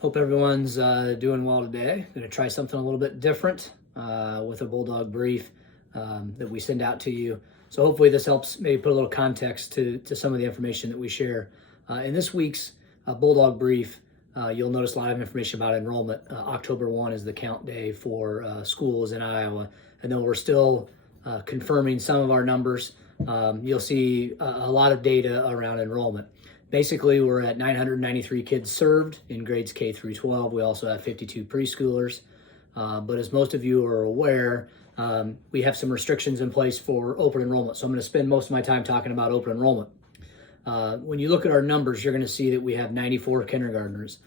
Hope everyone's doing well today. Going to try something a little bit different with a Bulldog brief that we send out to you. So hopefully this helps maybe put a little context to some of the information that we share. In this week's Bulldog brief, you'll notice a lot of information about enrollment. October 1 is the count day for schools in Iowa. And though we're still confirming some of our numbers, you'll see a lot of data around enrollment. Basically, we're at 993 kids served in grades K through 12. We also have 52 preschoolers. But as most of you are aware, we have some restrictions in place for open enrollment. So I'm going to spend most of my time talking about open enrollment. When you look at our numbers, you're going to see that we have 94 kindergartners.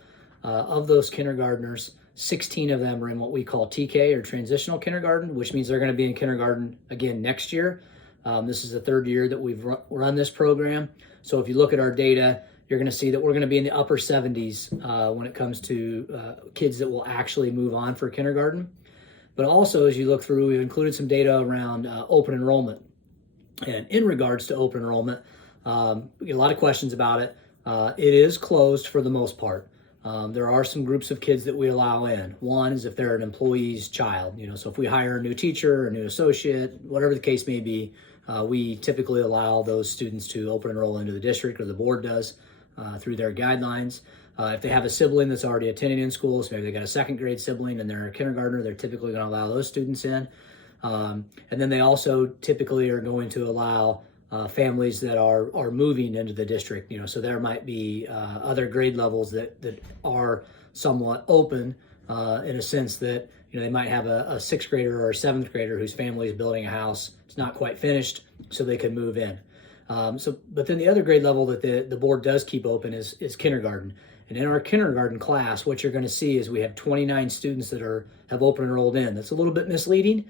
Of those kindergartners, 16 of them are in what we call TK or transitional kindergarten, which means they're going to be in kindergarten again next year. This is the third year that we've run this program. So if you look at our data, you're going to see that we're going to be in the upper 70s when it comes to kids that will actually move on for kindergarten. But also, as you look through, we've included some data around open enrollment. And in regards to open enrollment, we get a lot of questions about it. It is closed for the most part. There are some groups of kids that we allow in. One is if they're an employee's child, so if we hire a new teacher, a new associate, whatever the case may be, we typically allow those students to open enroll into the district, or the board does through their guidelines. If they have a sibling that's already attending in school, so maybe they got a second grade sibling and they're a kindergartner, they're typically going to allow those students in. And then they also typically are going to allow families that are moving into the district, so there might be other grade levels that are somewhat open in a sense that, they might have a sixth grader or a seventh grader whose family is building a house. It's not quite finished, so they can move in. But then the other grade level that the board does keep open is kindergarten. And in our kindergarten class, what you're going to see is we have 29 students that have open enrolled in. That's a little bit misleading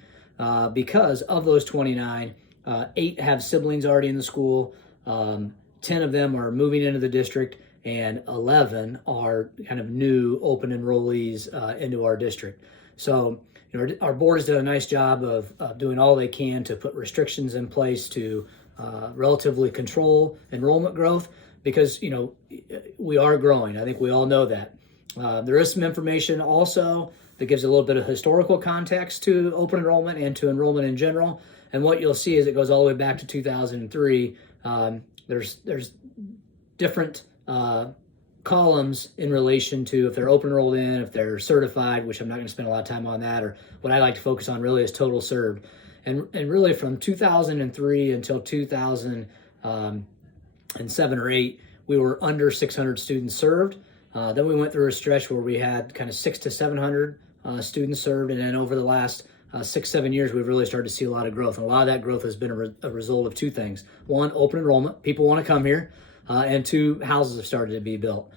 because of those 29, 8 have siblings already in the school, 10 of them are moving into the district, and 11 are kind of new open enrollees into our district. So our board has done a nice job of doing all they can to put restrictions in place to relatively control enrollment growth because, we are growing. I think we all know that. There is some information also that gives a little bit of historical context to open enrollment and to enrollment in general. And what you'll see is it goes all the way back to 2003. There's different columns in relation to if they're open enrolled in, if they're certified, which I'm not going to spend a lot of time on that, or what I like to focus on really is total served. And really from 2003 until 2007 or 8, we were under 600 students served. Then we went through a stretch where we had kind of 600 to 700 students served. And then over the last 6-7 years, we've really started to see a lot of growth. And a lot of that growth has been a result of two things. One, open enrollment. People want to come here. And two, houses have started to be built.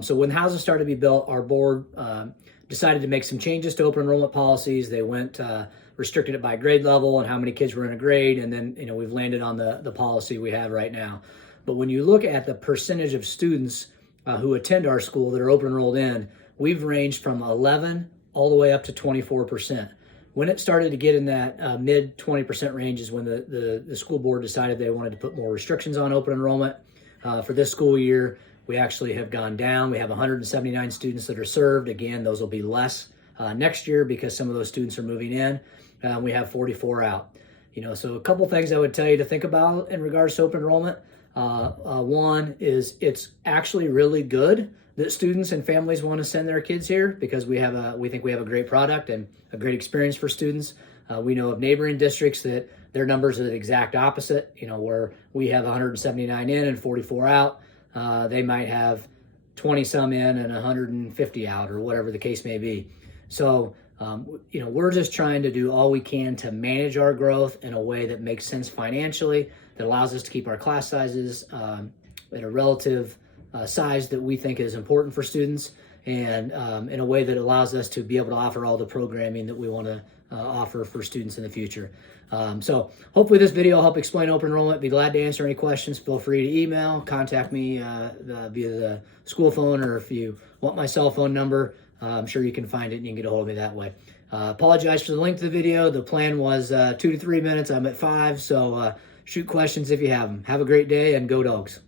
So when houses started to be built, our board decided to make some changes to open enrollment policies. They restricted it by grade level and how many kids were in a grade. And then, we've landed on the policy we have right now. But when you look at the percentage of students who attend our school that are open enrolled in, we've ranged from 11 all the way up to 24%. When it started to get in that mid 20% range is when the school board decided they wanted to put more restrictions on open enrollment. For this school year, we actually have gone down. We have 179 students that are served. Again, those will be less next year because some of those students are moving in. We have 44 out. So a couple things I would tell you to think about in regards to open enrollment. One is it's actually really good that students and families want to send their kids here because we think we have a great product and a great experience for students. We know of neighboring districts that their numbers are the exact opposite, where we have 179 in and 44 out. They might have 20 some in and 150 out, or whatever the case may be. So, we're just trying to do all we can to manage our growth in a way that makes sense financially, that allows us to keep our class sizes at a relative size that we think is important for students, and in a way that allows us to be able to offer all the programming that we want to offer for students in the future. So hopefully this video will help explain open enrollment. Be glad to answer any questions. Feel free to email, contact me via the school phone, or if you want my cell phone number, I'm sure you can find it and you can get a hold of me that way. Apologize for the length of the video. The plan was 2 to 3 minutes. I'm at 5, so shoot questions if you have them. Have a great day and go Dogs.